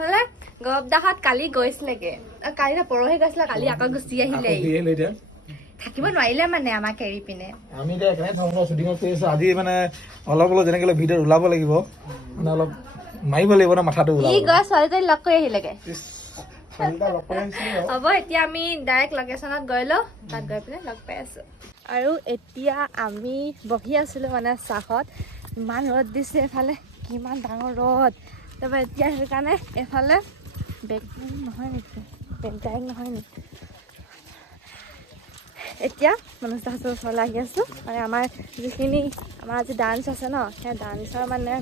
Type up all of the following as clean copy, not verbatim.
এফালে গবদাহত কালি গৈছিলেগে কালি না পৰহি গৈছিলে কালি আকৌ গুচি আহিলে থাকিব নোৱাৰিলে মানে আমাক এৰি পিনে আমি এতিয়া একেনে থাকো শুটিং কৰি আছো আজি মানে অলপ যেনেকে ভিডিঅ' ওলাব লাগিব মানে অলপ মাৰিব লাগিব না মাথাটো ওলাব ই গছ ছোৱালীজনী লগ কৰি আহিলেগে হ'ব এতিয়া আমি ডাইৰেক্ট লোকেশ্যনত গৈ লওঁ তাত গৈ পিনে লগ পাই আছো আৰু এতিয়া আমি বহি আছিলো মানে চাহত ইমান ৰ'দ দিছে এফালে কিমান ডাঙৰ ৰ'দ তাৰপৰা এতিয়া সেইকাৰণে এফালে বেগ নহয় নেকি বেগ ডাইৰেক্ট নহয় নেকি এতিয়া মনুজ দাসৰ ওচৰলৈ আহি আছোঁ মানে আমাৰ যিখিনি আমাৰ আজি ডান্স আছে ন সেই ডান্সৰ মানে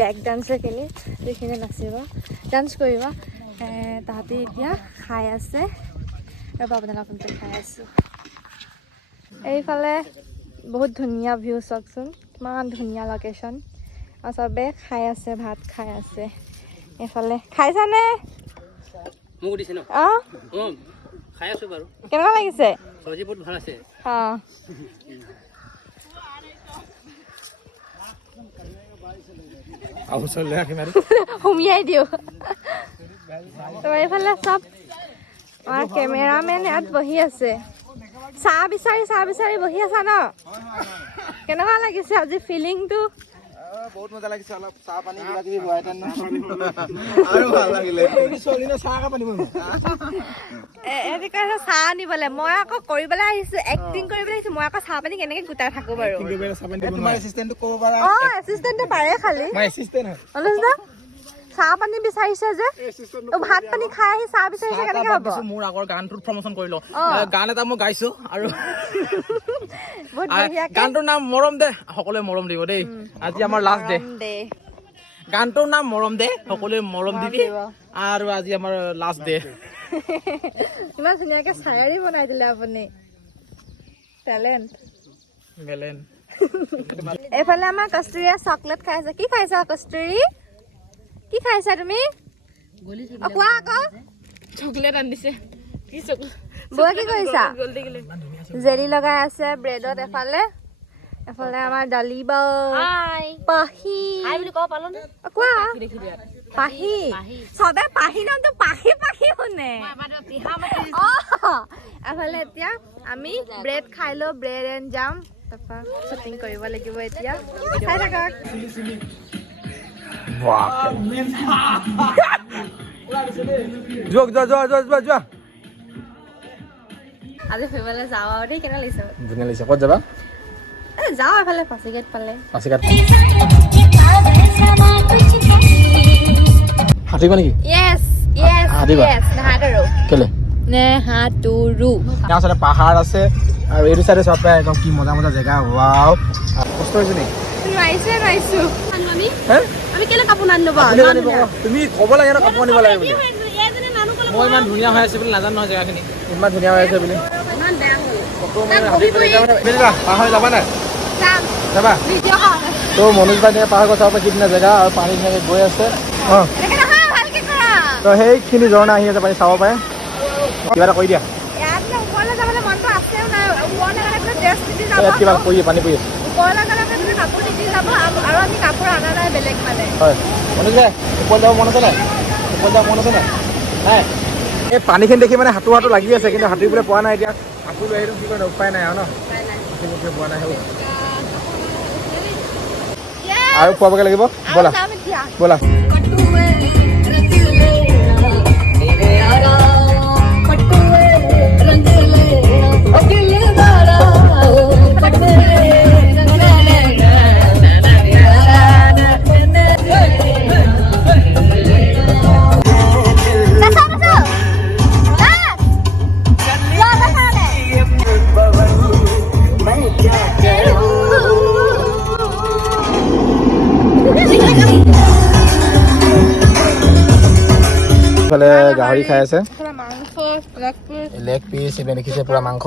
বেক ডান্সৰখিনি যিখিনি নাচিব ডান্স কৰিব তাহাঁতি এতিয়া খাই আছে আৰু আপোনালোকক দেখাই আছোঁ এইফালে বহুত ধুনীয়া ভিউ চাওকচোন কিমান ধুনীয়া লোকেশ্যন আৰু চবে খাই আছে ভাত খাই আছে এইফালে খাইছানে মোক দিছে ন অঁ খাই আছো বাৰু কেনেকুৱা লাগিছে চব্জি বহুত ভাল আছে অঁ সুমিয়াই দিওঁ তো এইফালে চব আমাৰ কেমেৰামেন ইয়াত বহি আছে চাহ বিচাৰি বহি আছা ন কেনেকুৱা লাগিছে আজি ফিলিংটো বহুত মজা লাগিছে অলপ চাহ পানী কিবা কিবি লোৱাইতেন আৰু ভাল লাগিলে চলিনে চাহ কা পানী এনেকৈ চাহ আনিবলৈ মই আকৌ কৰিবলৈ আহিছোঁ এক্টিং কৰিবলৈ আহিছোঁ মই আকৌ চাহ পানী কেনেকৈ গোটাই থাকোঁ বাৰু তোমাৰ এচিষ্টেণ্টটো ক'ব পাৰা অঁ এচিষ্টেণ্টে পাৰে খালি মই এচিষ্টেণ্ট হয় অনুজ দা চাহ পানী বিচাৰিছে যে ভাত পানী খাই আহি চাহ বিচাৰিছে কেনেকৈ হ'ব মোৰ আগৰ গানটোৰ প্ৰমোচন কৰি লওঁ গান এটা মই গাইছো আৰু বহুত বঢ়িয়াকৈ গানটোৰ নাম মৰম দে সকলোৱে মৰম দিব দেই আজি আমাৰ লাষ্ট ডে গানটোৰ নাম মৰম দে সকলোৱে মৰম দিবি আৰু আজি আমাৰ লাষ্ট ডে ইমান ধুনীয়াকৈ চায়াৰী বনাই দিলে আপুনি টেলেণ্ট এইফালে আমাৰ কস্তুৰীয়ে চকলেট খাই আছে কি খাইছা কস্তুৰী কি খাইছা তুমি কোৱা আকৌ চকলেট আনিছে কি চকলেট বৌয়ে কি কৰিছা জেলি লগাই আছে ব্ৰেডত এফালে আমাৰ দালি বা পাহি কোৱা পাহি চবে পাহি নামটো পাহি শুনে এফালে এতিয়া আমি ব্ৰেড খাই লওঁ ব্ৰেড এণ্ড জাম তাৰপৰা শ্বুটিং কৰিব লাগিব এতিয়া চাই থাকক যোৱা আজি ফুৰিবলৈ যাওঁ আৰু দেই কেনে লাগিছে ধুনীয়া লাগিছে ক'ত যাবা যাওঁ এফালে পাচিঘাট পালে হাতিবা নেকি য়েছ নাহাতৰো কেলে নেহাতৰো ওচৰতে পাহাৰ আছে আৰু এইটো চাইডে চব পাই একদম কি মজা জেগা ৱাও কষ্ট হৈছে নেকি নোৱাৰিছো আমি কেলে কাপোৰ নানিলো তুমি ক'ব লাগে ন কাপোৰ আনিব লাগে বুলি মই ইমান ধুনীয়া হৈ আছে বুলি নাজানো নহয় জেগাখিনি ইমান ধুনীয়া হৈ আছে বুলি পাহাৰ যাবা নাই যাবা তো মনোজ ভাই পাহাৰ গছ চাব কি ধুনীয়া জেগা আৰু পানী ধুনীয়াকৈ গৈ আছে অঁ তো সেইখিনি ঝৰ্ণা আহি আছে পানী চাব পাৰে কিবা এটা কৰি দিয়া ইয়াত কিবা কৰি পানী পৰি আছে হয় মনোজ ভাই ওপৰত যাব মন আছে নাই নাই এই পানীখিনি দেখি মানে সাঁতোৰ লাগি আছে কিন্তু সাঁতুৰিবলৈ পোৱা নাই এতিয়া সাঁতোৰ লৈ আহিলোঁ কি কৰে উপায় নাই আৰু ন সাঁতুৰিবলৈ পোৱা নাই আৰু খোৱাবগৈ লাগিব ব'লা গাহৰি খাই আছে লেগ পিচ এইবিলাক দেখিছে পুৰা মাংস